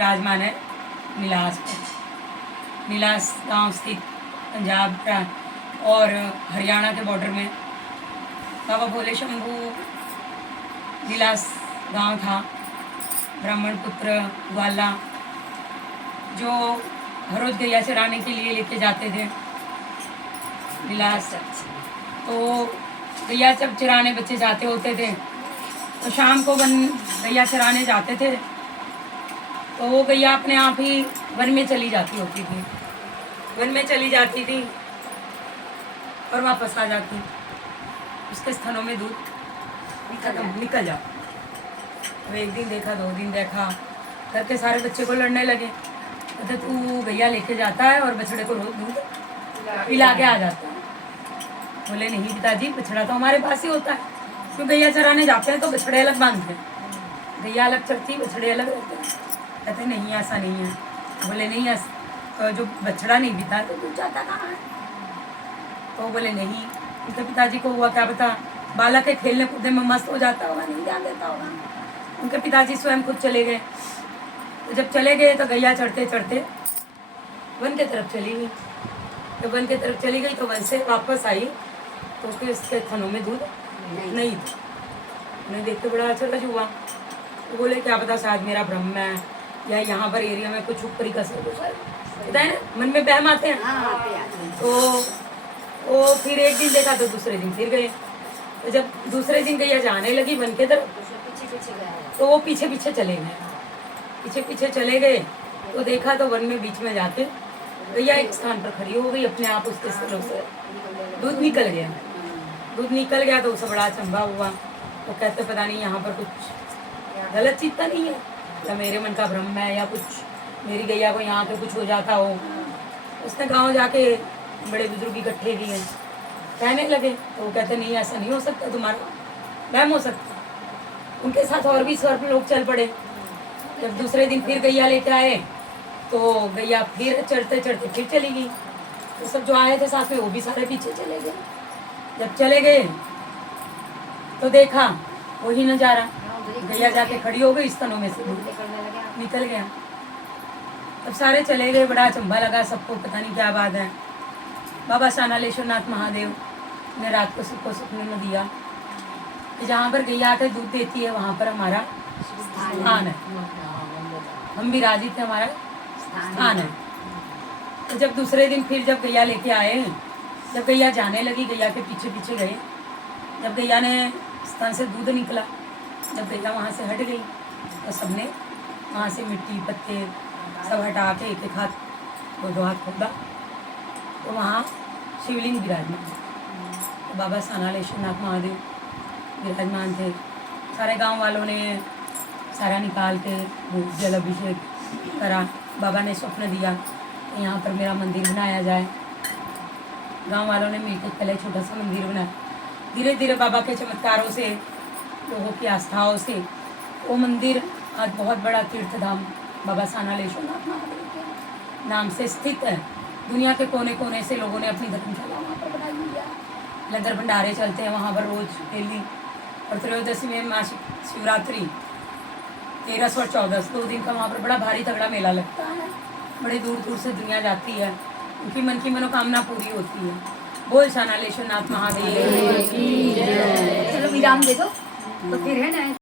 विराजमान है नीलास पर। नीलास गांव स्थित पंजाब का और हरियाणा के बॉर्डर में बाबा भोले शंभू नीलास गांव था। ब्राह्मण पुत्र ग्वाला जो हर रोज गैया चराने के लिए लेके जाते थे नीलास। तो गैया जब चराने बच्चे जाते होते थे तो शाम को गैया चराने जाते थे तो वो गैया अपने आप ही वन में चली जाती होती थी। वन में चली जाती थी और वापस आ जाती। उसके स्तनों में दूध खत्म निकल जाता। अब एक दिन देखा, 2 दिन देखा, घर के सारे बच्चे को लड़ने लगे। कहते तू गैया लेके जाता है और बछड़े को रोज दूध पिला के आ जाता है। बोले नहीं पिताजी, बछड़ा तो हमारे पास ही होता है। क्यों गैया चराने जाते हैं तो बछड़े अलग बांधते हैं, गैया अलग चरती, बछड़े अलग रहते हैं। कहते नहीं ऐसा नहीं है। बोले नहीं ऐसा तो जो बछड़ा नहीं पीता तो दूध जाता कहाँ है? तो बोले नहीं। उनके पिताजी को हुआ क्या पता, बालक के खेलने कूदने में मस्त हो जाता होगा, नहीं ध्यान देता होगा। उनके पिताजी स्वयं खुद चले गए। तो जब चले गए तो गैया चढ़ते चढ़ते वन के तरफ चली गई। जब वन के तरफ चली गई तो वन से वापस आई तो उसके थनों में दूध नहीं था। उन्हें देख के बड़ा आश्चर्य हुआ। तो बोले क्या पता शायद मेरा भ्रम है या यहाँ पर एरिया में कुछ ऊपरी कसर हो शायद, पता है ना, मन में बहम आते हैं। तो वो फिर एक दिन देखा तो दूसरे दिन फिर गए। तो जब दूसरे दिन गैया जाने लगी वन के तरफ तो वो पीछे पीछे चले गए। पीछे पीछे चले गए तो देखा तो वन में बीच में जाके गैया एक स्थान पर खड़ी हो गई अपने आप। उसके स्तनों से दूध निकल गया। दूध निकल गया तो उसे बड़ा अचंभा हुआ। तो कहते पता नहीं यहाँ पर कुछ गलत चीज तो नहीं है या मेरे मन का भ्रम है या कुछ मेरी गैया को यहाँ पे कुछ हो जाता हो। उसने गाँव जाके बड़े बुजुर्ग इकट्ठे किए, कहने लगे। तो वो कहते नहीं ऐसा नहीं हो सकता, तुम्हारा वहम हो सकता। उनके साथ और भी सर्प लोग चल पड़े। जब दूसरे दिन फिर गैया लेके आए तो गैया फिर चढ़ते चढ़ते फिर चली गई। तो सब जो आए थे साथ में वो भी सारे पीछे चले गए। जब चले गए तो देखा वही नजारा, गैया जाके खड़ी हो गई, स्तनों में से निकल गया। तब सारे चले गए, बड़ा अचंभा लगा सबको, पता नहीं क्या बात है। बाबा शानालेश्वरनाथ महादेव ने रात को सबको सपने में दिया कि जहाँ पर गैया आकर दूध देती है वहाँ पर हमारा स्थान है, हम विराजित है, हमारा स्थान है। तो जब दूसरे दिन फिर जब गैया लेके आए, जब गैया जाने लगी, गैया के पीछे पीछे गए। जब गैया ने स्तन से दूध निकला, जब गैया वहाँ से हट गई तो सबने वहाँ से मिट्टी पत्ते सब हटा के एक एक हाथ 2-2 हाथ खोदा तो वहाँ शिवलिंग विराजमान तो बाबा शानालेश्वरनाथ महादेव विराजमान थे। सारे गांव वालों ने सारा निकाल के जल अभिषेक करा। बाबा ने स्वप्न दिया कि यहाँ पर मेरा मंदिर बनाया जाए। गांव वालों ने मिलकर पहले छोटा सा मंदिर बनाया। धीरे धीरे बाबा के चमत्कारों से, लोगों की आस्थाओं से वो मंदिर आज बहुत बड़ा तीर्थधाम बाबा शानालेश्वरनाथ महादेव के नाम से स्थित है। दुनिया के कोने कोने से लोगों ने अपनी धर्मशाला वहाँ पर बनाई हुई है। लंगर भंडारे चलते हैं वहाँ पर रोज डेली। और त्रयोदशी में मासिक शिवरात्रि 13 और 14 2 दिन का वहाँ पर बड़ा भारी तगड़ा मेला लगता है। बड़े दूर दूर से दुनिया जाती है, उनकी मन की मनोकामना पूरी होती है। बोल शानालेश्वरनाथ महादेव। चलो विराम दे दो तो फिर है ना।